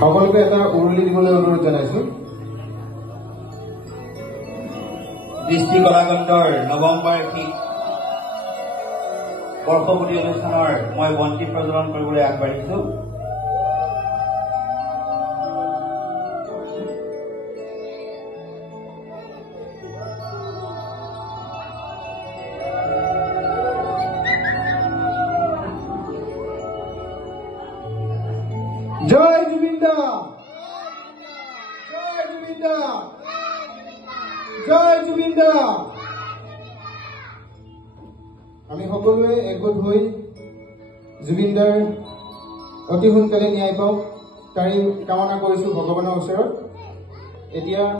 সকলোকে এটা উৰুলি দিবলৈ অনুৰোধ জনাইছো। দৃষ্টি কলাকেন্দ্ৰৰ নৱম বাৰ্ষিক বৰ্ষপূৰ্তি অনুষ্ঠানৰ মই বন্তি প্ৰজ্বলন কৰিবলৈ আগবাঢ়িছো। জয় জুবিন দা, জয় জুবিন দা, জয় জুবিন দা। আমি সকলোৱে একগোট হৈ জুবিন দাৰ অতি সোনকালে ন্যায় পাওক তাৰে কামনা কৰিছো ভগৱানৰ ওচৰত। এতিয়া